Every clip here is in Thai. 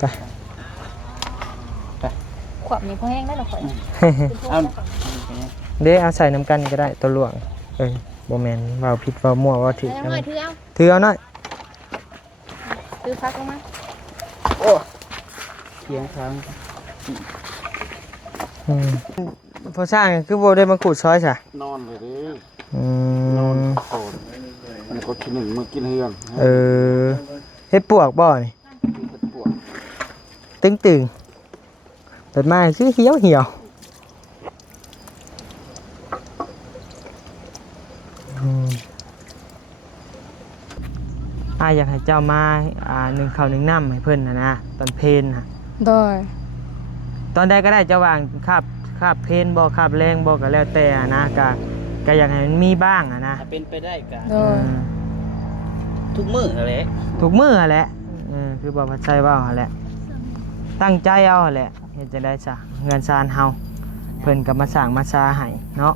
ไปขวบนี้พอแห้งได้หรอข่อยเอา เด้เอาใส่น้ำกันก็ได้ตัวหลวงบ่แม่นเว้าผิดเว้ามั่วเว้าถูก เอาหน่อยถือเอา ถือเอาหน่อย ถือพักลงมา โอ้เพียงครั้ง พอสร้างคือบ่ได้มาขูดซอยซะ นอนเลยดิน น อนโสดมันก็กินหนึ่งมือกินเฮือน เฮ็ดปวกบ่นี่ ปวด ตึงเปิดมาคือเหี่ยวอยากให้เจ้ามาหนึ่งข้าวหนึ่งน้ำให้เพิ่นนะตอนเพลนนะ โดย ตอนใดก็ได้เจ้าวางคาบเพลนบ่คาบแรงบ่ก็แล้วแต่นะก็อยากให้มันมีบ้างนะ ถ้าเป็นไปได้กัน โดย ทุกมื้ออะไร ทุกมื้อแหละคือบ่พัดใจว่าแหละตั้งใจเอาแหละเฮ็ดจะได้ซะเงินซานเฮาเพิ่นก็มาสร้างมาซาให้เนาะ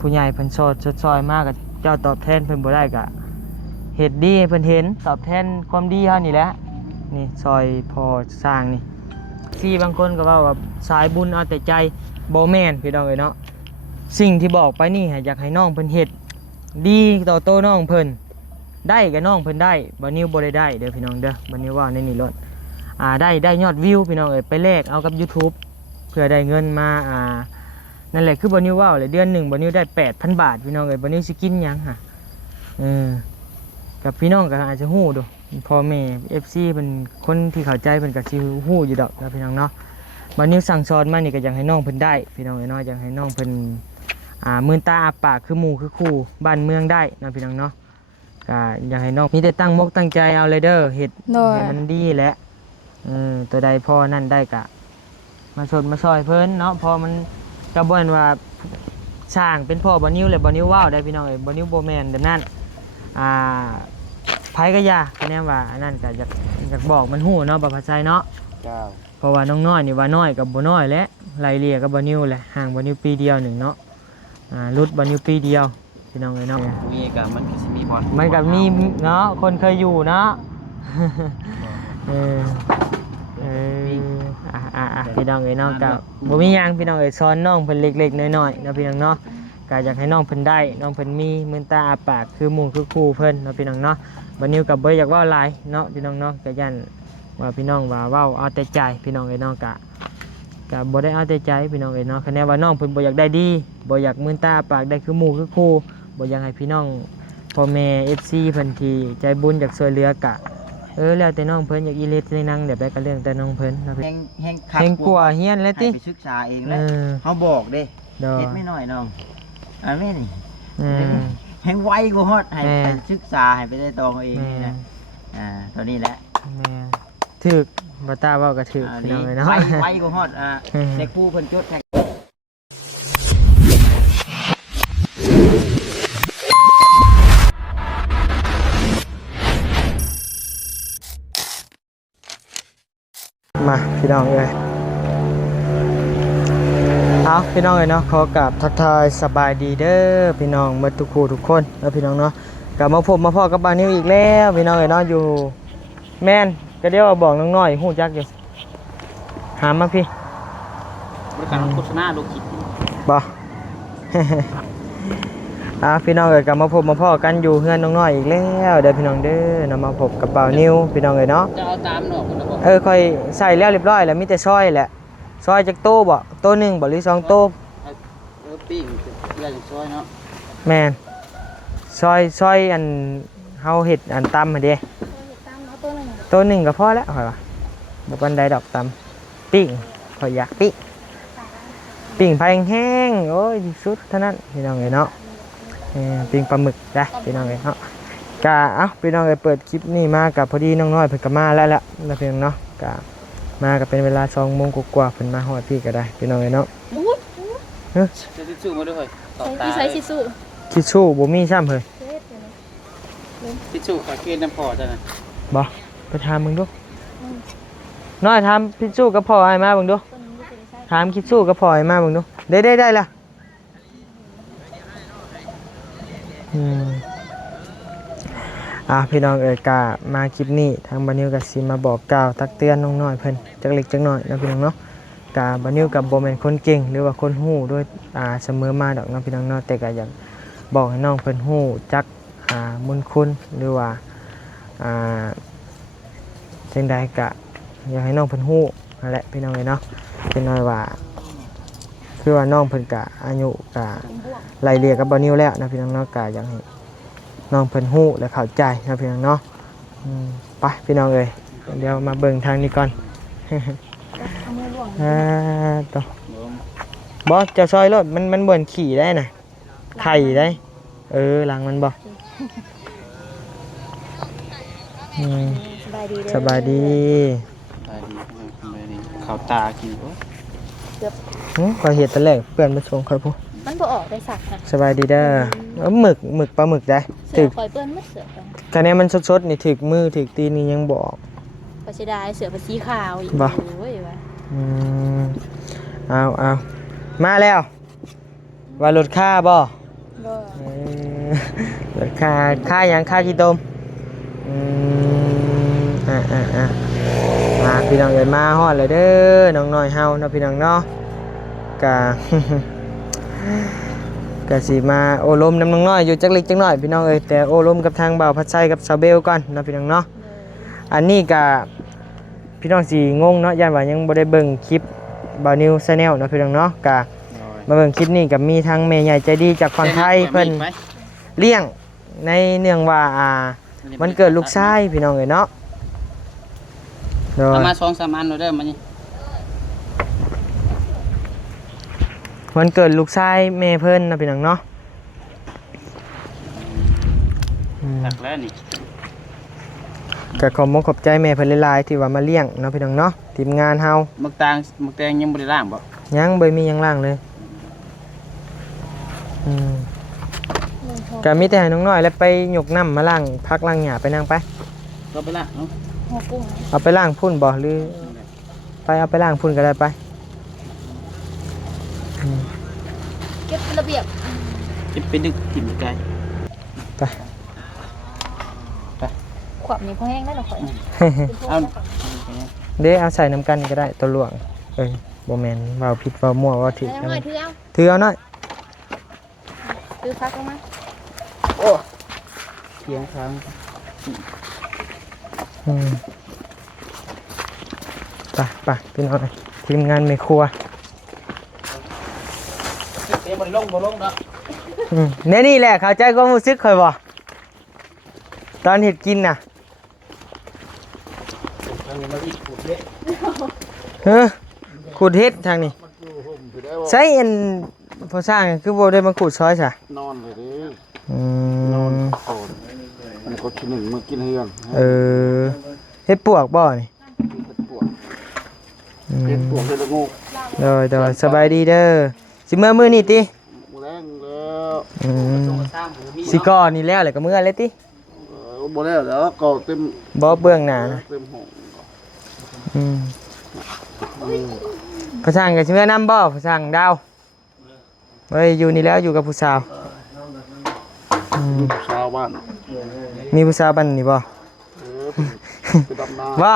ผู้ใหญ่เพิ่นซอยมากกับเจ้าตอบแทนเพิ่นบ่ได้ก็เฮ็ดดีให้เพิ่นเห็นตอบแทนความดีเฮานี่แหละนี่ซอยพอสร้างนี่ที่บางคนก็ว่าสายบุญเอาแต่ใจบ่แม่นพี่น้องเอ้ยเนาะสิ่งที่บอกไปนี่อยากให้น้องเพิ่นเฮ็ดดีต่อโตน้องเพิ่นได้กับน้องเพิ่นได้บ่นิวบ่ได้เด้อพี่น้องเด้อบ่นิวว่าในนี่รถได้ยอดวิวพี่น้องเอ้ยไปแลกเอากับ YouTube เพื่อได้เงินมานั่นแหละคือบ่นิวว่าเลยเดือนหนึ่งบ่นิวได้ 8,000 บาทพี่น้องเอ้ยบ่นิวสิกินหยังฮะกับพี่น้องก็อาจจะฮู้ดูพ่อแม่ FC เพิ่นคนที่เข้าใจเพิ่นก็สิฮู้อยู่ดอกนะพี่น้องเนาะบ่นิวสั่งสอนมานี่ก็อยากให้น้องเพิ่นได้พี่น้องเอ้ยเนาะอยากให้น้องเพิ่นมื่นตาอาปากคือหมู่คือคู่บ้านเมืองได้นะพี่น้องเนาะก็อยากให้น้องมีแต่ตั้งมกตั้งใจเอาเลยเด้อเฮ็ดให้มันดีแหละตัวใดพอนั่นได้กะมาชดมาซอยเพิ่นเนาะพอมันกระบวนว่าสร้างเป็นพ่อบอนิวเลยบอนิวว้าวได้พี่น้องเอ้ยบอนิวโบแมนแบบนั้นไผก็ยาคะแนนว่าอันนั้นก็อยากบอกมันหู้เนาะบ่ภาษาเนาะ เจ้า เพราะว่าน้องน้อยนี่ว่าน้อยกับบ่น้อยและไล่เลี่ยกับบอนิวแหละห่างบอนิวปีเดียวหนึ่งเนาะรุดบอนิวปีเดียวพี่น้องเอ้ยเนาะ มีกับมันก็สิมีบอล มันกับมีเนาะคนเคยอยู่เนาะ พี่น้องเอ้ยน้องกับบ่มีหยังพี่น้องเอ้ยสอนน้องเพิ่นเล็กๆน้อยๆเนาะพี่น้องเนาะก็อยากให้น้องเพิ่นได้น้องเพิ่นมีมือตาอาปากคือหมู่คือครูเพิ่นเนาะพี่น้องเนาะบัดนี้ก็บ่อยากเว้าหลายเนาะพี่น้องเนาะก็ยันว่าพี่น้องว่าเว้าเอาแต่ใจพี่น้องเอ้ยน้องก็บ่ได้เอาแต่ใจพี่น้องเอ้ยเนาะคะแนนว่าน้องเพิ่นบ่อยากได้ดีบ่อยากมือตาอาปากได้คือหมู่คือครูบ่อยากให้พี่น้องพ่อแม่ FC เพิ่นที่ใจบุญอยากช่วยเหลือกะแล้วแต่น้องเพิ่นอยากอีเล็ดในนั่งเดี๋ยวไปก็เรื่องแต่น้องเพิ่นนะพี่แห่งกลัวเฮียนแล้วติ ไปศึกษาเองแล้วเขาบอกเด้เฮ็ดไม่น้อยน้องแม่นี่แห่งไวกูฮอดให้ไปศึกษาให้ไปได้ตองเองนี่นะตัวนี้แหละถึกบ่ตาเว้าก็ถึกพี่น้องเอ้ยเนาะไวกูฮอดในครูเพิ่นจดแท็กมาพี่น้องเอ้ยเอาพี่น้องเอ้ยเนาะขอกราบทักทายสบายดีเด้อพี่น้องหมดทุกคู่ทุกคนแล้วพี่น้องเนาะกลับมาพบมาพ่อกับบ้านนี้อีกแล้วพี่น้องเอ้ยเนาะอยู่แม่นก็เดี๋ยวบอกน้องน้อยฮู้จักอยู่หามาพี่บริการโฆษณาลูกคิดบ่ พี่น้องเอ้ยกลับมาพบมาพ่อกันอยู่เฮือนน้องน้อยอีกแล้วเด้อพี่น้องเด้อนำมาพบกับบ่าวนิวพี่น้องเอ้ยเนาะจะเอาตามหนอกคนละบ่ค่อยใส่แล้วเรียบร้อยแล้วมีแต่ซอยแหละซอยจากโต้บ่โต้หนึ่งบ่หรือ2โต้ปิ้งเรื่องซอยเนาะแม่นซอยอันเฮาเฮ็ดอันตำหั่นเด้โต้หนึ่งก็พอแล้วข่อยว่าบ่ปานใดดอกตำปิ้งข่อยอยากปิ้งไผแห้งโอ้ยสุดเท่านั้นพี่น้องเอ้ยเนาะปิ้งปลาหมึกได้พี่น้องเอ้ยเนาะกะพี่น้องเอ้ยเปิดคลิปนี้มากับพอดีน้องน้อยเพิ่นก็มาแล้วละพี่น้องเนาะกะมาก็เป็นเวลา 2 โมงกว่าๆเพิ่นมาฮอดพี่ก็ได้พี่น้องเอ้ยเนาะจะทิชชู่มาด้วยใช้ทิชชู่ทิชชู่บ่มีซ้ำเฮ้ยทิชชู่ขอเกณฑ์น้ำพอจ้ะนะบ่ไปถามมึงดูน้อยถามทิชชู่กับพ่อให้มาเบิ่งดูถามทิชชู่กับพ่อให้มาเบิ่งดูได้ล่ะ พี่น้องเอ๋ยกะมาคลิปนี้ทางบานิวกับสิมาบอกกล่าวตักเตือนน้องน้อยเพิ่นจักเล็กจักน้อยนะพี่น้องเนาะกะบานิวกับบ่แม่นคนเก่งหรือว่าคนฮู้ด้วยเสมอมาดอกเนาะพี่น้องเนาะแต่ก็อยากบอกให้น้องเพิ่นฮู้จักมุนคุณหรือว่าจังใดกะอยากให้น้องเพิ่นฮู้นั่นแหละพี่น้องเอ๋ยเนาะเป็นน้อยว่าคือว่าน้องเพิ่นกะอายุกะไล่เลี่ยกับบานิวแล้วนะพี่น้องเนาะกะอยากให้น้องเพิ่นฮู้และเข้าใจนะพี่น้องเนาะไปพี่น้องเอ้ยเดี๋ยวมาเบิ่งทางนี้ก่อน เอามือล่วง ต่อบอสจะซอยรถมันบ่นขี่ได้น่ะไข่ได้หลังมันบ่ สบายดีเด้อ สบายดี ไปดีเขาตากินโอ้ ขอเห็ดตะแรกเพื่อนมาส่งค่อยพูด มันบ่ออกได้สักค่ะ สบายดีเด้อหมึกปลาหมึกได้ เสื ถึ อก คอยเปิ้นมัดเสือกัน คะแนนมันสดๆนี่ถึกมือถึกตีนนี่ยังบอก ก็สิได้เสือเป็นสีขาวอีก บ่ โอ้ยว่า เอามาแล้วว่ารถค่าบ่ บ่ รถค่าหยังค่ากี่ต้มมาพี่น้องเอิ้นมาฮอดเลยเด้อน้องน้อยเฮาเนาะพี่น้องเนาะกะ กะสิมาโอ้ลมน้ำน้องน้อยอยู่จักเล็กจักน้อยพี่น้องเอ้ยแต่โอ้ลมกับทางบ่าวพัดไส้กับสาวเบลก่อนเนาะพี่น้องเนาะอันนี้กะพี่น้องสิงงเนาะย่านว่ายังบ่ได้เบิ่งคลิปบ่าวนิว Channel เนาะพี่น้องเนาะกะมาเบิ่งคลิปนี้กับมีทั้งแม่ใหญ่ใจดีจากฝั่งไทยเพิ่นเลี้ยงในเนื่องว่ามันเกิดลูกชายพี่น้องเอ้ยเนาะโดย เอามา2-3อันเด้อมานี่ วันเกิดลูกชายแม่เพิ่นนะพี่น้องเนาะ ตักแล้วนี่ ก็ขอบใจแม่เพิ่นหลายๆที่ว่ามาเลี้ยงเนาะพี่น้องเนาะทีมงานเฮา มึกแตงยังบ่ได้ล้างบ่ ยังบ่มีหยังล่างเลยก็มีแต่ให้น้องน้อยแล้วไปยกน้ำมาล้างพักล้างหญ้าไปนั่งไป ก็ไปล้างเนาะ หัวกุ้ง เอาไปล้างพุ่นบ่หรือไปเอาไปล้างพุ่นก็ได้ไป เก็บระเบียบ จะไปดึกกินไกล ไป ขวบนี้พอแห้งได้หรอข่อย เอา เด้เอาใส่น้ำกันก็ได้ตัวหลวงบ่แม่นเว้าผิดเว้ามั่วเว้าถูก แล้วน้อยถือเอา ถือเอาหน่อย ถือพักลงมา เคียงค้าง ไปพี่น้องทีมงานแม่ครัว เตะบ่ได้ลงเนาะ นี่แหละเข้าใจความรู้สึกข่อยบ่ตอนเฮ็ดกินน่ะขูดเฮ็ดทางนี้ใช้อันพอสร้างคือบ่ได้มาขูดซอยซะ นอนเลยดิ นอน โอนมันก็ที่หนึ่งมือกินเฮือน เฮ็ดปวกบ่นี่ เฮ็ดปวกเฮ็ดละงู โดยสบายดีเด้อสิเมื่อมื้อนี้ติ แรงแล้ว สิก่อนนี่แล้วแหละก็เมื่อเลยติ บ่แล้วแล้วก็เต็ม บ่เบื้องหน้านะ เต็มห้อง พอสร้างก็สิเมื่อนำบ่พอสร้างดาวเฮ้ยอยู่นี่แล้วอยู่กับผู้สาว ชาวบ้าน มีผู้สาวบ้านนี่บ่ ไปดำนา ว่า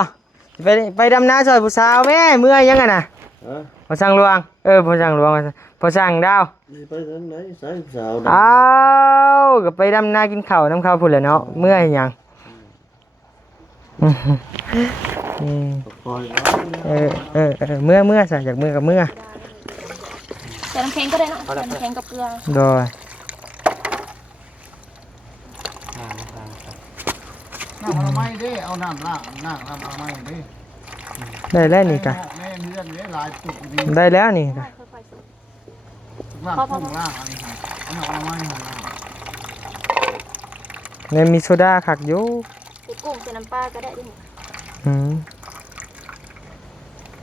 ไปดำน้าซอยผู้สาวแม่เมื่อยยังไงน่ะพอสั่งหลวงพอสั่งหลวงพอสั่งดาว ไปทางไหนสายสาว อ้าวก็ไปดำนากินข้าวน้ำข้าวพุ่นแหละเนาะเมื่อยยัง คอย เมื่อซะอยากเมื่อกับเมื่อ ใส่น้ำแข็งก็ได้เนาะใส่น้ำแข็งกับเกลือ โดย น้ำอะไรไม่ดิเอาน้ำล้างน้ำอะไรไม่ดิ ได้แล้วนี่กะ แม่เฮือนนี่หลายตุกดี ได้แล้วนี่กะ ล้างพุ่งล้างอะไรเอาน้ำอะไรไม่ เนี่ยมีโซดาคักอยู่ ใส่กุ้งใส่น้ำปลาก็ได้ด้วย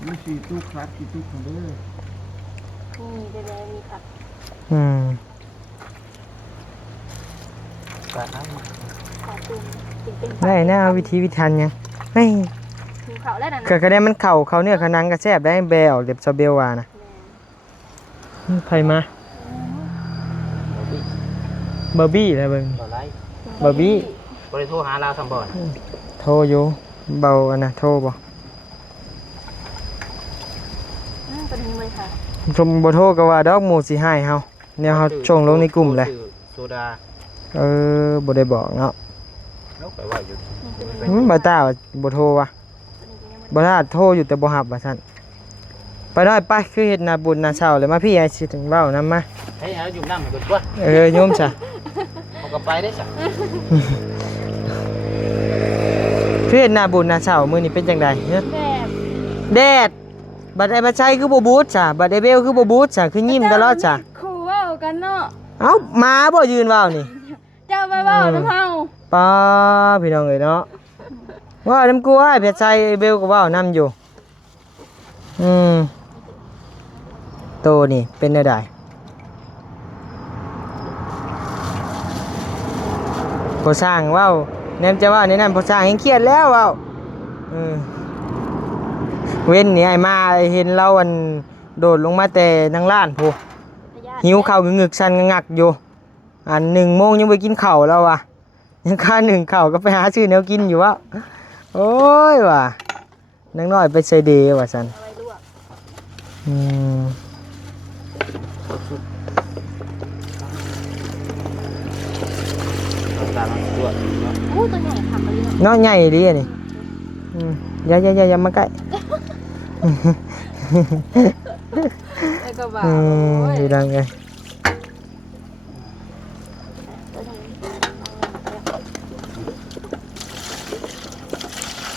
มีสี่ตุกครับกี่ตุกคนเด้อ มีได้เลยมีผัก ปลาน้ำ ขอตุ้มเป็น ได้น่าวิธีวิธันยังเฮ้ย ถึงเขาแล้วนะ เกิดคะแนนมันเข่าเนื้อขนังกระแซบได้แบลเด็บซาเบลวานะไผมาเบอร์บี้อะไรเบิ่ง ต่อไล่ บาร์บี้ บ่ได้โทรหาเราสำบ่อน โทรอยู่เบาอันน่ะโทรบ่ ตัวนี้เลยค่ะ ชมบ่โทรก็ว่าดอกหมู่สิให้เฮาแนวเฮาส่งลงในกลุ่มเลย โซดา บ่ได้บอกเนาะ แล้วไปว่าอยู่ บ่ตาว่าบ่โทรว่ะบ่ตาโทรอยู่แต่บ่รับว่าซั่นไปได้ไปคือเฮ็ดนาบุญนาเช้าเลยมาพี่ให้สิถึงเว้านำมา ให้เอาอยู่นำให้เบิดตัว โยมจ้ะ เอาก็ไปได้ซะ คือเฮ็ดนาบุญนาเช้ามื้อนี้เป็นจังไดเฮ้อ แบบ แดดบัดไอ้บัดชัยคือบ่บูดจ้ะบัดไอ้เบลคือบ่บูดจ้ะคือยิ้มตลอดจ้ะ ครูเว้ากันเนาะ เอ้าหมาบ่ยืนเว้านี่ เจ้าไปเว้าน้ำเฮา ป้าพี่น้องเอ้ยเนาะว่าน้ำกลัวไอ้เพชรชัยไอ้เบลก็เว้านำอยู่โตนี่เป็นได้ไดพอสร้างเว้าแนมจะว่าในนั้นพอสร้างยังเครียดแล้วเว้าเว้นนี่ไอ้มาเห็นเราอันโดดลงมาแต่ทางล้านพูหิวข้าวงึกๆสั่นงักๆอยู่อัน1 โมงยังไปกินข้าวแล้วว่ะยังค่า1ข้าวก็ไปหาซื้อแนวกินอยู่วะโอ้ยว่ะนังน้อยไปใส่เดว่ะสันตามตัวเนาะ อู้ตัวใหญ่ค่ะตัวนี้ น้องใหญ่ดีอันนี่อย่ามาใกล้ แล้วก็บ่า ดูดังเลย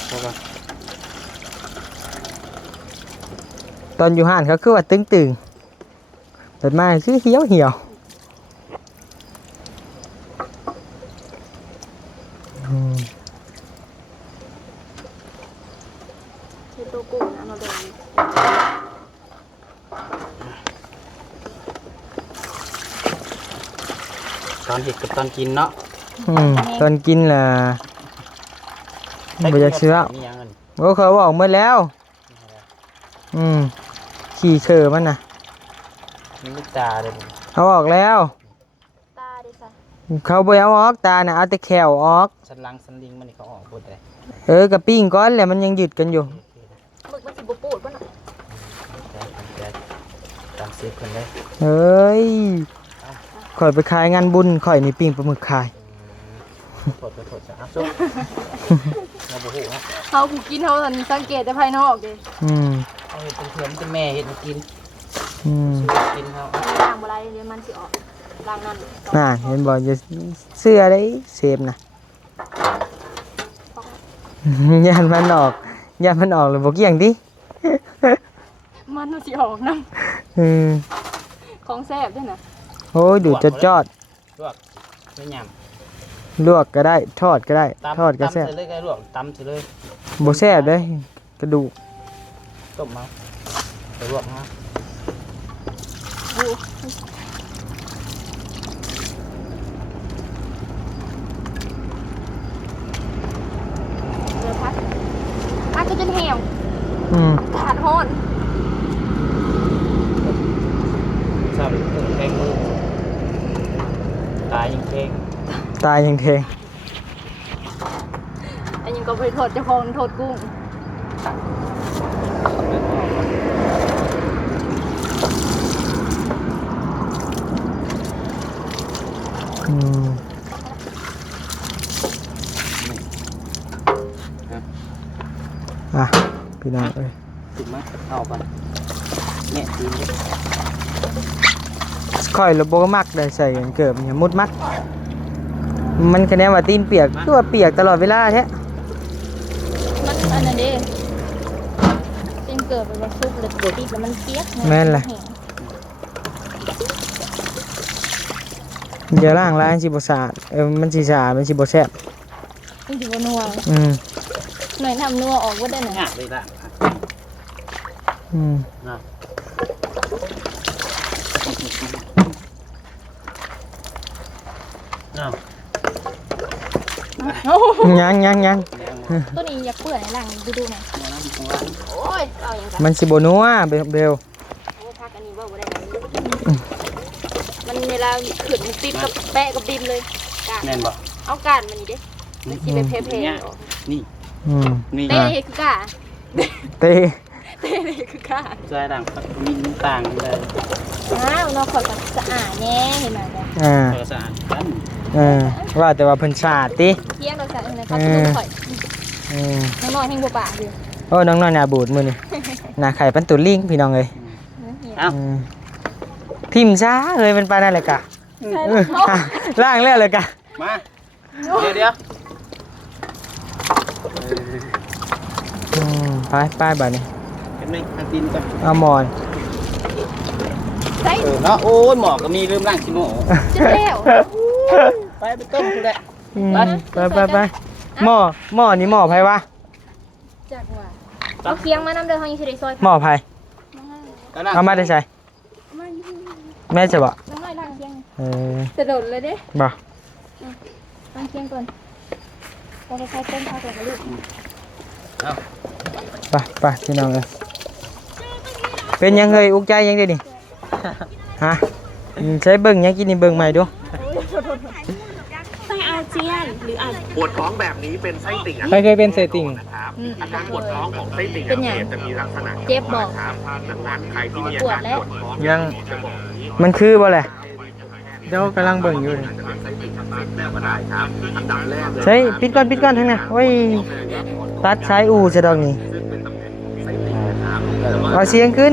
เพราะว่า ตอนอยู่ห้านเขาคือว่าตึงๆเปิดมาคือเหี่ยวคือตัวกุ้งนะเราเดิน ตอนเฮ็ดกับตอนกินเนาะ ตอนกินล่ะบ่อยากเชื่อ มีหยังอัน โอ้เขาบอกหมดแล้วขี่เชอมันน่ะ มีลูกตาเด้อ เขาออกแล้ว ตาดิค่ะ เขาบ่เอาออกตาน่ะเอาแต่แขวออก สันหลังสันลิงมันนี่เขาออกหมดเลย กระปิ้งก้อนแหละมันยังหยุดกันอยู่ หมึกมันสิบ่ปูดป่ะน่ะ ตามซื้อคนได้ เฮ้ยข่อยไปขายงานบุญข่อยนี่ปิ้งปลาหมึกขาย โทษจ้ะซุเราบ่ฮู้ฮะ เฮาผู้กินเฮาสันสังเกตแต่ภายนอกเด้ เอาเฮ็ดเป็นเพื่อนเป็นแม่เฮ็ดให้กิน อืม ซื้อกินเฮา ล้างบ่ได้เดี๋ยวมันสิออกล้างนั่น เห็นบอกจะเสื้อได้เสพนะ ยานมันออกเลยบอกเกี่ยงดิ มันสิออกนำของแซ่บด้วยน่ะ โอ้ยดูดจอด ลวกไม่ยำ ลวกก็ได้ทอดก็ได้ทอดก็แซ่บ ตำเลยก็ลวกตำเลย บ่แซ่บเด้กระดูก ต้มมาไปลวกมา เจอพักก็จนแห้ว ขาดฮ้อน ชอบแทงมือตายยิงแทง ตายยังเทง อันยังก็ไปโทษเจ้าของโทษกุ้ง พี่น้องเอ้ย ถึงมาเอาก่อนเนี่ยตีนเลย ค่อยระบบมักได้ใส่กันเกิบเนี่ยมุดมัก มันคะแนนว่าตีนเปียกคือว่าเปียกตลอดเวลาแท้ มันอันนั้นเด้เป็นเกิดเป็นวันซุปเลยเกิดติดแล้วมันเปียก แม่นล่ะเดี๋ยวล่างล้างสิบ่สะอาดมันสิสะอาดมันสิบ่แซ่บ มันสิบ่นัว หน่อยทำนัวออกว่าได้หน่อย หนักเลยละ นะ อ้าว ยัง ตัวนี้อยากเปื่อยหลังดูหน่อยโอ้ยเอาอย่างไร มันสิบ่นัวเบล โอ้พักอันนี้ว่าบ่ได้มันเวลาขึ้นมันติดกับแปะกับดินเลยกาด แน่นบ่ เอากาดมันนี่เด้ มันสิเป็นเพลๆ นี่ อืม นี่ เต้คือกะ เต้ เต้คือกะ ใจด่างมีต่างเลย อ้าวน้องขอกับสะอาดแน่เห็นไหมเนี่ย เปิดสะอาดกัน ว่าแต่ว่าเพิ่นสะอาดติ เที่ยงเราสะอาดเลยเขาจะดูข่อย น้องน้อยแห่งบัวป่าอยู่ โอ้น้องน้อยหน้าบูดมื้อนี้หน้าไข่ปันตุลิงพี่น้องเอ้ย เอ้า ทิ่มช้าเอ้ยเป็นปานนั่นแหละกะล่างแล้วเลยกะ มาเดี๋ยว ไปบัดนี้ เป็นไงทางตีนก่อน เอาหมอน ใส่ เนาะโอ้ยหมอกก็มีลืมล้างขี้หมู จะแล้ว ไปต้มกูแหละ ไปหม้อนี่หม้อไผวะ จักว่าเอาเคียงมานำเด้อเฮายังสิได้ซอย หม้อไผเอามาได้ใส่แม่จะบอก น้องน้อยล้างเคียง อ จะโดดเลยเด้ บ่ ล้างเคียงก่อนเราจะใช้ต้นพักแล้วก็ลูก ไปพี่น้องเอ้ยเป็นยังเฮ้ยอุกใจยังได้นี่ฮะใช้เบิ่งยังกินนี่เบิ่งใหม่ดู ไส้อาเจียนหรืออา ปวดท้องแบบนี้เป็นไส้ติ่ง ใครเคยเป็นเซติ่ง นะครับอาการปวดท้องของไส้ติ่ง เป็นหยัง จะมีลักษณะ เจ็บบ่ ครับดังนั้นใครที่มีอา ปวด การ แล้ว ปวดท้อง ยัง จะบอกอย่างนี้ มันคือบ่แหละเดี๋ยวกำลังเบิ่งอยู่นี่ จะเป็นไส้ติ่งแล้วก็ได้ครับอันดับแรกเลย ใช้ปิดก่อนทั้งนั้นโอ้ยตัดสายอูซะดอกนี่ ซึ่งเป็นตำแหน่งไส้ติ่งนะครับแต่ว่า เอาเสียงขึ้น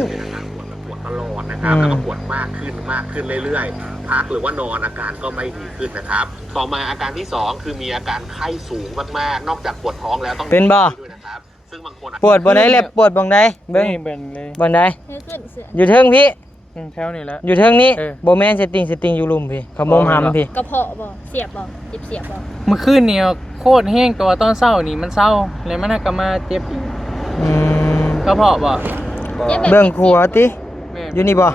ปวดตลอดนะครับแล้วก็ปวดมากขึ้นเรื่อยๆพักหรือว่านอนอาการก็ไม่ดีขึ้นนะครับต่อมาอาการที่สองคือมีอาการไข้สูงมากๆนอกจากปวดท้องแล้วต้อง เป็นบ่ ด้วยนะครับซึ่งบางคน ปวดบ่ได้เล็บปวดบ่งใดเบิ่ง เป็นเลย บ่งใด เนื้อขึ้นเสือ อยู่เทิงพี่ แถวนี้แล้ว อยู่เทิงนี้ เออ บ่แม่นเซตติ้งอยู่ลุมพี่เขามุมหำพี่ กระเพาะบ่เสียบบ่จิบเสียบบ่ เมื่อคืนนี่โคตรแห้งตัวตอนเช้านี่มันเศร้าเลยมันก็มาเจ็บ อืม กระเพาะบ่ จ็แบบ เบิ่งขัวติ แม่ อยู่นี่บ่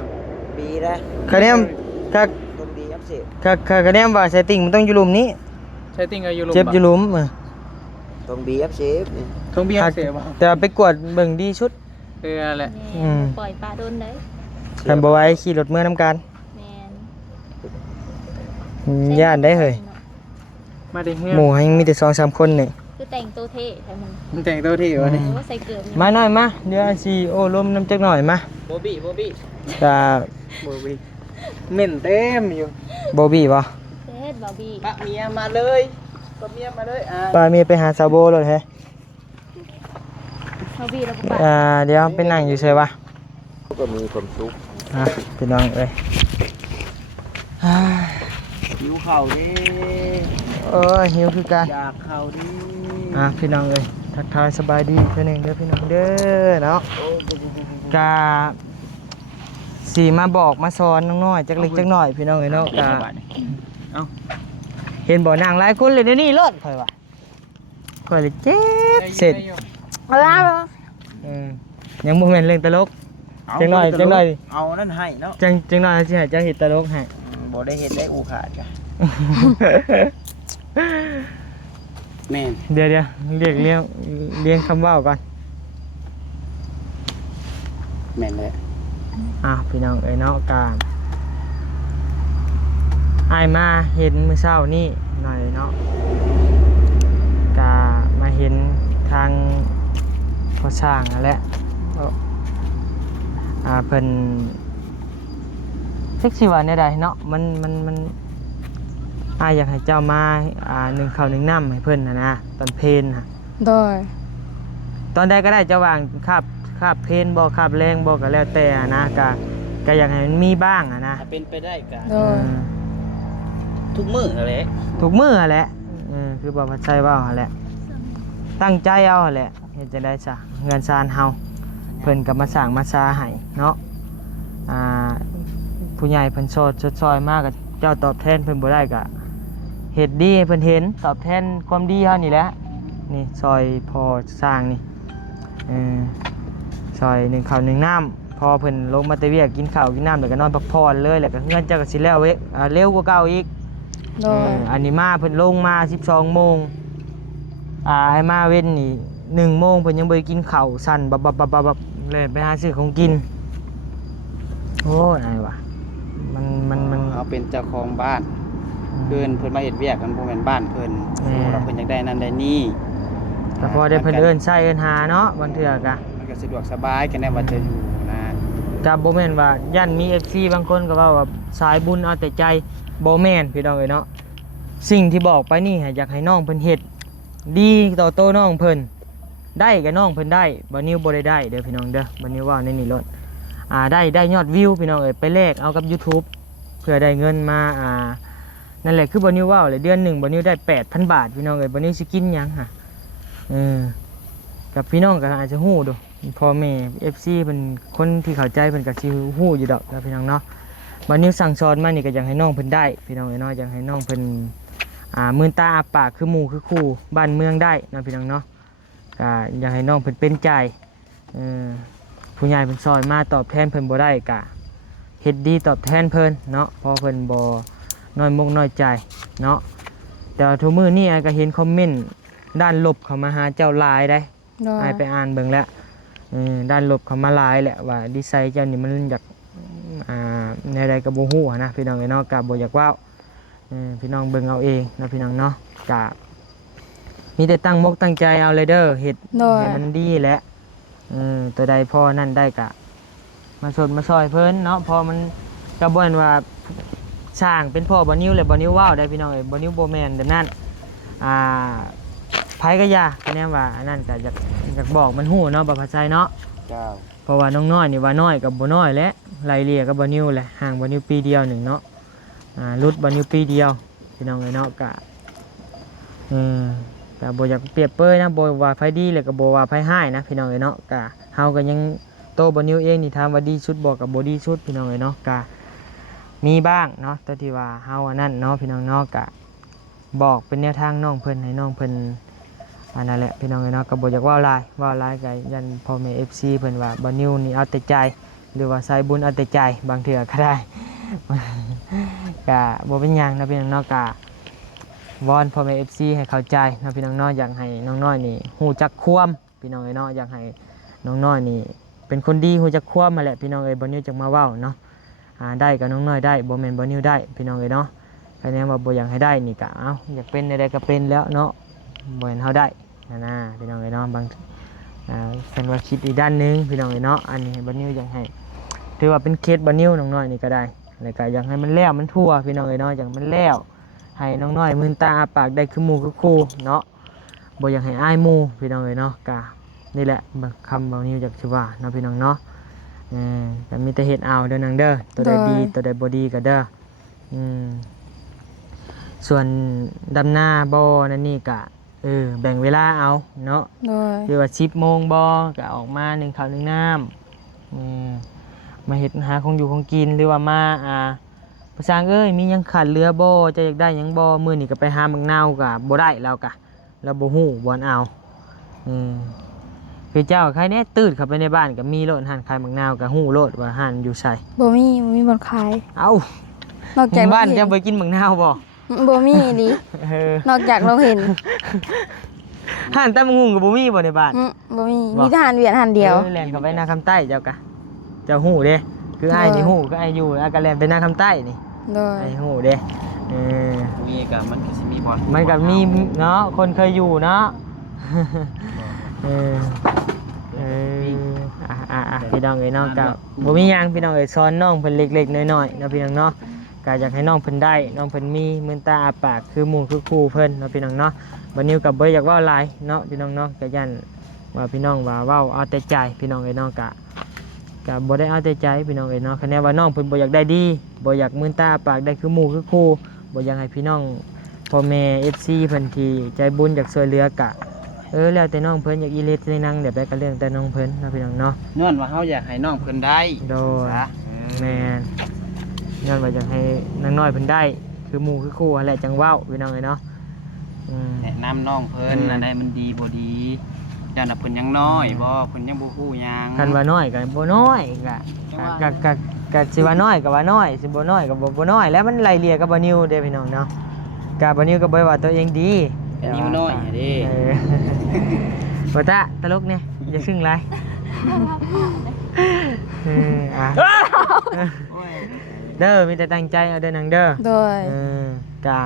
บีได้ คะแนนถ้า ตรงบีอักเสบ คะแนนว่าเซตติ้งมันต้องอยู่ลุมนี้ ใช้ติ่งอายุลม เจ็บอยู่ลุม ตรงบีอักเสบนี่ ทงเบียร์เสียบ่ แต่ว่าไปกวดเบิ่งดีชุด แหละ อืม ปล่อยปลาโดนได้ คันบ่ไหว้ขี่รถเมื่อนํกัน แม่น ย่านได้เฮ้ย มาได้เฮือ หมู่ยังมีแต่ 2-3 คนนี่ คือแต่งตัวเท่แท้มัน มันแต่งตัวที่วะนี่ โอ้ใส่เกลือนี่ มาหน่อยมาเดี๋ยวสิโอ้ลมน้ำจักหน่อยมา โบบี้ ก็ โบบี้เหม็นเต็มอยู่ บ่บี้บ่ เฮ็ดบ่บี้ ปะเมียมาเลยปะเมียมาเลยป้ามีไปหาซาโบเลยแฮะ บ่บี้แล้วก็ปลา เดี๋ยวไปนั่งอยู่ใช่ปะ ก็มีความสุข พี่น้องเอ้ย หิวเข่าดิ โอ้ยหิวคือกัน อยากเข่าดิ พี่น้องเอ้ยทักทายสบายดีเพื่อนเองเด้อพี่น้องเด้อเนาะกาสีมาบอกมาสอนน้อยๆจักเล็กจักน้อยพี่น้องเอ้ยเนาะกาเห็นบ่นางหลายคนเลยเดี๋ยวนี้เลิศค่อยว่าค่อยเลยเจ็บเสร็จ เอาล่ะ ยังบ่แม่นเรื่องตลกจังหน่อย เอานั่นให้เนาะ จังหน่อยสิให้เจ้าเฮ็ดตลกให้ บ่ได้เห็นได้อูขาดจ้ะ แม่น เดี๋ยวเรียงคำว่าวก่อน แม่นเลย พี่น้องเอ้ยเนาะกาอ้ายมาเห็นมื้อเช้านี่หน่อยเนาะกามาเห็นทางพอสร้างนั่นแหละเพิ่นเซ็กซี่ว่าแนวใดเนาะมันอยากให้เจ้ามา1ข้าว1น้ำให้เพิ่นนะตอนเพลน่ะ โดย ตอนใดก็ได้เจ้าวางคาบเพลนบ่คาบแรงบ่ก็แล้วแต่นะก็อยากให้มันมีบ้างนะ ถ้าเป็นไปได้ก็ โดย ทุกมื้อแหละ ทุกมื้อแหละคือบ่พัดใช้ว่าแหละตั้งใจเอาแหละเฮ็ดจังได๋ซะเงินซานเฮาเพิ่นก็มาสร้างมาซาให้เนาะผู้ใหญ่เพิ่นซอยมากก็เจ้าตอบแทนเพิ่นบ่ได้ก็เฮ็ดดีให้เพิ่นเห็นตอบแทนความดีเฮานี่แหละนี่ซอยพอสร้างนี่ซอย1ข้าว1น้ำพอเพิ่นลงมาแต่เวียกกินข้าวกินน้ำแล้วก็นอนพักผ่อนเลยแล้วก็เงินเจ้าก็สิแล้วเร็วกว่าเก่าอีก โดย อันนี้มาเพิ่นลงมา12โมงให้มาเว้นนี่1โมงเพิ่นยังบ่ได้กินข้าวสั่นบับเลยไปหาซื้อของกินโอ้ยอ้ายว่ะมัน เอาเป็นเจ้าของบ้าน เพิ่นมาเฮ็ดเวียกกันบ่แม่นบ้านเพิ่นเราเพิ่นอยากได้นั่นได้นี่ แต่พอได้เพิ่นเอิ้นใช้เอิ้นหาเนาะบางเทื่อกะ มันก็สะดวกสบายกันแน่ว่าจะอยู่นะ ก็บ่แม่นว่ายันมี FC บางคนก็เว้าว่าสายบุญเอาแต่ใจบ่แม่นพี่น้องเอ้ยเนาะสิ่งที่บอกไปนี่อยากให้น้องเพิ่นเฮ็ดดีต่อโตน้องเพิ่นได้กับน้องเพิ่นได้บ่นิวบ่ได้เด้อพี่น้องเด้อบ่นิวว่าในนี่รถได้ยอดวิวพี่น้องเอ้ยไปแลกเอากับ YouTube เพื่อได้เงินมานั่นแหละคือบ่นิวว่าเลยเดือนหนึงบ่นิวได้ 8,000 บาทพี่น้องเอ้ยบ่นิวสิกินหยังฮะกับพี่น้องก็อาจจะฮู้ดูพ่อแม่ FC เพิ่นคนที่เข้าใจเพิ่นก็สิฮู้อยู่ดอกนะพี่น้องเนาะบ่นิวสั่งสอนมานี่ก็อยากให้น้องเพิ่นได้พี่น้องเอ้ยเนาะอยากให้น้องเพิ่นมือตาอาปากคือหมู่คือคู่บ้านเมืองได้นะพี่น้องเนาะก็อยากให้น้องเพิ่นเป็นใจผู้ใหญ่เพิ่นสอนมาตอบแทนเพิ่นบ่ได้ก็เฮ็ดดีตอบแทนเพิ่นเนาะเพราะเพิ่นบ่น้อยมกน้อยใจเนาะแต่ทุกมื้อนี้ก็เห็นคอมเมนต์ด้านลบเข้ามาหาเจ้าหลายได้ไปอ่านเบิ่งแล้วด้านลบเข้ามาหลายแหละว่าดีไซน์เจ้านี่มันอยากในใดก็บ่ฮู้นะพี่น้องเอ้ยเนาะก็บ่อยากเว้าพี่น้องเบิ่งเอาเองนะพี่น้องเนาะก็มีแต่ตั้งมกตั้งใจเอาเลยเด้อเฮ็ดให้มันดีแหละตัวใดพอนั่นได้ก็มาสดมาซอยเพิ่นเนาะพอมันก็บ่แม่นว่าสร้างเป็นพ่อบ่นิวแล้วบ่นิวว้าวได้พี่น้องเอ้ยบ่นิวบ่แม่นแบบนั้นไผก็ยาแน่ว่าอันนั้นก็อยากบอกมันฮู้เนาะบ่ภาษาเนาะ เจ้า เพราะว่าน้องน้อยนี่ว่าน้อยกับบ่น้อยและไล่เลี่ยกับบ่นิวแหละห่างบ่นิวปีเดียวหนึ่งเนาะรุดบ่นิวปีเดียวพี่น้องเอ้ยเนาะก็ก็บ่อยากเปรียบเปรยนะบ่ว่าไผดีแล้วก็บ่ว่าไผร้ายนะพี่น้องเอ้ยเนาะก็เฮาก็ยังโตบ่นิวเองนี่ถามว่าดีสุดบ่ก็บ่ดีสุดพี่น้องเอ้ยเนาะก็มีบ้างเนาะแต่ที่ว่าเฮาอันนั้นเนาะพี่น้องเนาะก็บอกเป็นแนวทางน้องเพิ่นให้น้องเพิ่นอันนั้นแหละพี่น้องเอ้ยเนาะก็บ่อยากเว้าหลายก็ยันพ่อแม่ FC เพิ่นว่าบ่นิวนี่เอาแต่ใจหรือว่าสายบุญเอาแต่ใจบางเทื่อก็ได้ ก็บ่เป็นหยังนะพี่น้องเนาะก็วอนพ่อแม่ FC ให้เข้าใจนะพี่น้องเนาะอยากให้น้องน้อยนี่ฮู้จักความพี่น้องเอ้ยเนาะอยากให้น้องน้อยนี่เป็นคนดีฮู้จักความมาแหละพี่น้องเอ้ยบ่นิวจักมาเว้าเนาะได้กับน้องน้อยได้บ่แม่นบ่นิวได้พี่น้องเอ้ยเนาะคะแนนว่าบ่อยากให้ได้นี่ก็เอ้าอยากเป็นใดๆก็เป็นแล้วเนาะบ่เห็นเฮาได้นะพี่น้องเอ้ยเนาะบางเพิ่นว่าคิดอีกด้านนึงพี่น้องเอ้ยเนาะอันนี้บ่นิวอยากให้ถือว่าเป็นเคสบ่นิวน้องน้อยนี่ก็ได้แล้วก็อยากให้มันแล้วมันทั่วพี่น้องเอ้ยเนาะอยากมันแล้วให้น้องน้อยมือตาอาปากได้คือหมู่คือคู่เนาะบ่อยากให้อายหมู่พี่น้องเอ้ยเนาะก็นี่แหละคำบ่นิวอยากสิว่าเนาะพี่น้องเนาะก็มีแต่เฮ็ดเอาเด้อนางเด้อตัวใดดีตัวใดบ่ดีก็เด้อส่วนดำหน้าบ่นั่นนี่ก็แบ่งเวลาเอาเนาะหรือว่า10 โมงบ่ก็ออกมา1ข้าว1น้ำมาเฮ็ดหาของอยู่ของกินหรือว่ามาภาษาเอ้ยมีหยังขาดเหลือบ่จะอยากได้หยังบ่มื้อนี้ก็ไปหามักนาวก็บ่ได้แล้วก็แล้วบ่ฮู้บ่อนเอาคือเจ้าใครแน่ตื่นเข้าไปในบ้านก็มีโลดหันขายมักนาวก็ฮู้โลดว่าหันอยู่ไส บ่มีบ่ขาย เอ้าน อกจาก บ้านจะไปกินมักนาวบ่ บ่มีดินอกจากเราเห็น หันตำงุ่งก็บ่มีบ่ในบ้านบ่มีทหารเวียดหันเดียวแล่นเข้าไปนาคำใต้เจ้ากะเจ้าฮู้เด้คืออ้ายนี่ฮู้คืออ้ายอยู่แล้วก็แล่นไปนาคำใต้นี่ไอ้ฮู้เด้มีก็มันก็สิมีบ่อนมันก็มีเนาะคนเคยอยู่เนาะพี่น้องเอ้ยเนาะก็บ่มีหยังพี่น้องเอ้ยสอนน้องเพิ่นเล็กๆน้อยๆเนาะพี่น้องเนาะก็อยากให้น้องเพิ่นได้น้องเพิ่นมีมือตาอาปากคือหมู่คือคู่เพิ่นเนาะพี่น้องเนาะบัดนี้ก็บ่อยากเว้าหลายเนาะพี่น้องเนาะก็ยันว่าพี่น้องว่าเว้าเอาแต่ใจพี่น้องเอ้ยเนาะก็บ่ได้เอาแต่ใจพี่น้องเอ้ยเนาะคะแนนว่าน้องเพิ่นบ่อยากได้ดีบ่อยากมือตาอาปากได้คือหมู่คือคู่บ่อยากให้พี่น้องพ่อแม่ FC เพิ่นที่ใจบุญอยากช่วยเหลือกะแล้วแต่น้องเพิ่นอยากอีเล็ดในนังเดี๋ยวไปก็เรื่องแต่น้องเพิ่นเนาะพี่น้องเนาะย้อนว่าเฮาอยากให้น้องเพิ่นได้โดยแม่นย้อนว่าอยากให้นางน้อยเพิ่นได้คือหมู่คือคู่อะไรจังเว้าพี่น้องเอ้ยเนาะแนะนำน้องเพิ่นอันใดมันดีบ่ดีย้อนว่าเพิ่นยังน้อยบ่เพิ่นยังบ่ฮู้หยังคันว่าน้อยก็บ่น้อยก็สิว่าน้อยก็ว่าน้อยสิบ่น้อยก็บ่น้อยแล้วมันไล่เลี่ยกับบ่นิวเด้พี่น้องเนาะก็บ่นิวก็บ่ว่าตัวเองดีอันนี้มันน้อยเด้บ่ตะตลกเนี่ยอย่าซึ้งหลาย เด้อมีแต่ตั้งใจเอาเด้อนังเด้อ โดย กะ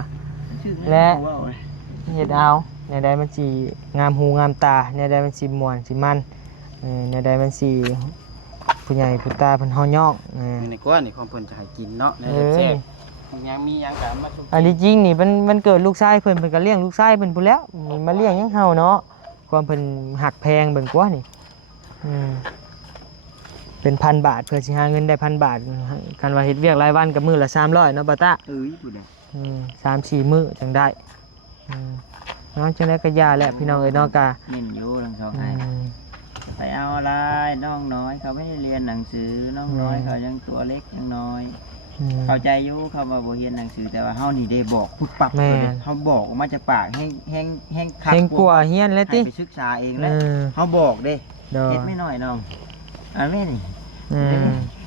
ชื่อ และ ว่าวเลย เฮ็ดเอาในใดมันสิงามหูงามตาในใดมันสิม่วนสิมันในใดมันสิผู้ใหญ่ผู้ตาเพิ่นเฮาย่อง ในกว่านี่ของเพิ่นจะให้กินเนาะในแซ่บๆยังมีหยังก็เอามาสุก อันนี้จริงนี่มันเกิดลูกชายเพิ่นก็เลี้ยงลูกชายเพิ่นพู้นแล้วนี่มาเลี้ยงยังเฮาเนาะความเพิ่นหักแพงเบิ่งกว่านี่เป็น1,000 บาทเพื่อสิหาเงินได้1,000 บาทคันว่าเฮ็ดเวียกรายวันก็มื้อละ300เนาะบ่ตา พูดได้ 3-4 มื้อจังได้เนาะจังได๋ก็ย่าแหละพี่น้องเอ้ยเนาะกะ เน้นอยู่ทั้งสองให้ไปเอาอะไรน้องน้อยเขาไม่ได้เรียนหนังสือน้องน้อยเขายังตัวเล็กยังน้อยเข้าใจอยู่เขามาบ่เรียนหนังสือแต่ว่าเฮานี่ได้บอกพุดปับเลยเขาบอกออกมาจากปากแห้งคัก เฮงกลัวเฮียนเลยติ ให้ไปศึกษาเองแล้วเขาบอกเด้เฮ็ดไม่น้อยน้องอันนี้นี่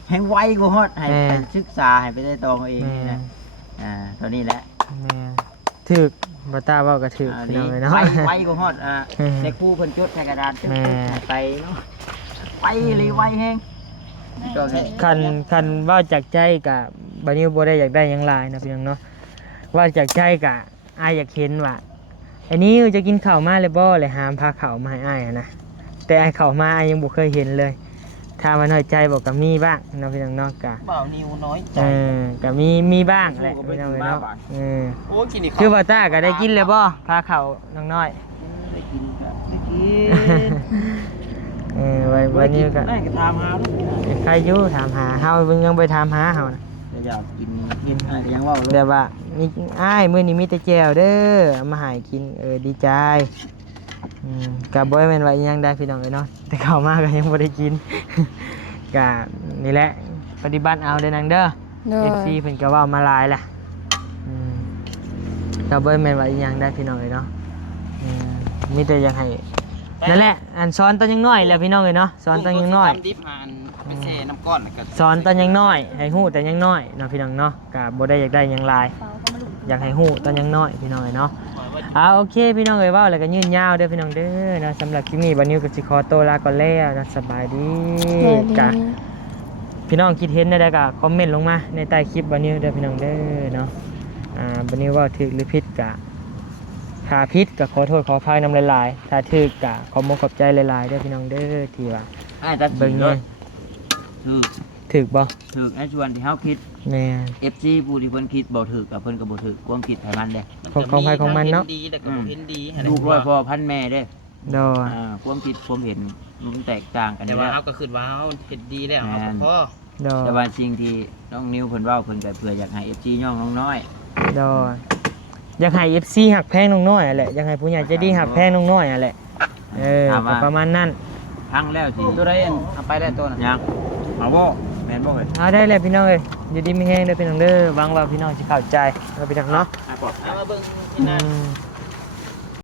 แห้งไวกว่าฮอดให้ไปศึกษาให้ไปได้ตองเอาเองนี่นะตัวนี้แหละ แม่ถึกบ่ตาเว้าก็ถึกพี่น้องเอ้ยเนาะ ไวกว่าฮอดในครูเพิ่นจดใส่กระดาษไปเนาะไวเลยไวแฮง คันว่าจากใจกะบัดนี้บ่ได้อยากได้หยังหลายนะพี่น้องเนาะว่าจากใจกะอ้ายอยากเห็นว่าอันนี้จะกินข้าวมาเลยบ่เลยหามพาข้าวมาให้อ้ายนะแต่อ้ายข้าวมาอ้ายยังบ่เคยเห็นเลยถ้ามันน้อยใจบอกก็มีบ้างเนาะพี่น้องเนาะกะ เบานิวน้อยใจ ก็มีบ้างแหละพี่น้องเนาะโอ้กินนี่ คือว่าตาก็ได้กินเลยบ่พาข้าวน้องน้อย ได้กินครับได้กิน วันนี้ก็ ได้ก็ถามหาลูก ใครอยู่ถามหาเฮาเพิ่งยังไปถามหาเฮานะ จะอยากกินอะไรก็ยังว่าเลย เดี๋ยวว่ามีอ้ายมื้อนี้มีแต่แจ่วเด้อเอามาให้กินดีใจก็บ่แม่นว่าอีหยังได้พี่น้องเอ้ยเนาะแต่เข้ามาก็ยังบ่ได้กิน ก็นี่แหละปฏิบัติเอาเด้อนางเด้อ โดย FC เพิ่นก็เว้ามาหลายแหละก็บ่แม่นว่าอีหยังได้พี่น้องเอ้ยเนาะมีแต่อยากให้นั่นแหละอันสอนตอนยังน้อยแหละพี่น้องเอ้ยเนาะสอนตอนยังน้อย ดิบหานไปเซ่น้ำก้อนแล้วก็ สอนตอนยังน้อยให้ฮู้แต่ยังน้อยเนาะพี่น้องเนาะก็บ่ได้อยากได้หยังหลายอยากให้ฮู้ตอนยังน้อยพี่น้องเอ้ยเนาะโอเคพี่น้องเอ้ยเว้าแล้วก็ยืนยาวเด้อพี่น้องเด้อนะสำหรับคลิปนี้บัดนี้ก็สิขอตัวลาก่อนแล้วนะสบายดีจ้ะพี่น้องคิดเห็นได้ก็คอมเมนต์ลงมาในใต้คลิปบัดนี้เด้อพี่น้องเด้อเนาะบัดนี้ว่าถูกหรือผิดก็ถ้าผิดก็ขอโทษขออภัยนำหลายๆถ้าถูกก็ขอมขอบใจหลายๆเด้อพี่น้องเด้อที่ว่า ตัด เบิ่ง เล เนี่ย ย ถูกบ่ ถือไอ้ชวนที่เฮาคิด แม่น FC ผู้ที่เพิ่นคิดบ่ถือกับเพิ่นก็บ่ถือความคิดให้มันเด้ ของใครของมันเนาะ ดีแต่ก็บ่เห็นดี ลูกร้อยพ่อพันแม่เด้ โดย ความคิดความเห็นมันแตกต่างกันอ แต่ ยู่ ว่า แล้ว เฮาก็คิดว่าเฮาเฮ็ดดีแล้วเฮาก็พอ โดย แต่ว่าสิ่งที่น้องนิวเพิ่นเว้าเพิ่นก็เพื่ออยากให้ FC ย่องน้องน้อย โดยอยากให้ FC หักแพงน้องน้อยอะแหละอยากให้ผู้ใหญ่ใจดีหักแพงน้องน้อยอะแหละก็ประมาณนั้น พังแล้วสิ ตัวใดเอาไปได้ตัวน่ะ ยังเอาบ่แม่นบ่เอ้ย เอาได้เลยพี่น้องเอ้ยอยู่ดีมีแห้งเด้อพี่น้องเด้อหวังว่าพี่น้องสิเข้าใจแล้วพี่น้องเนาะ เอามาเบิ่ง อื นั่น ม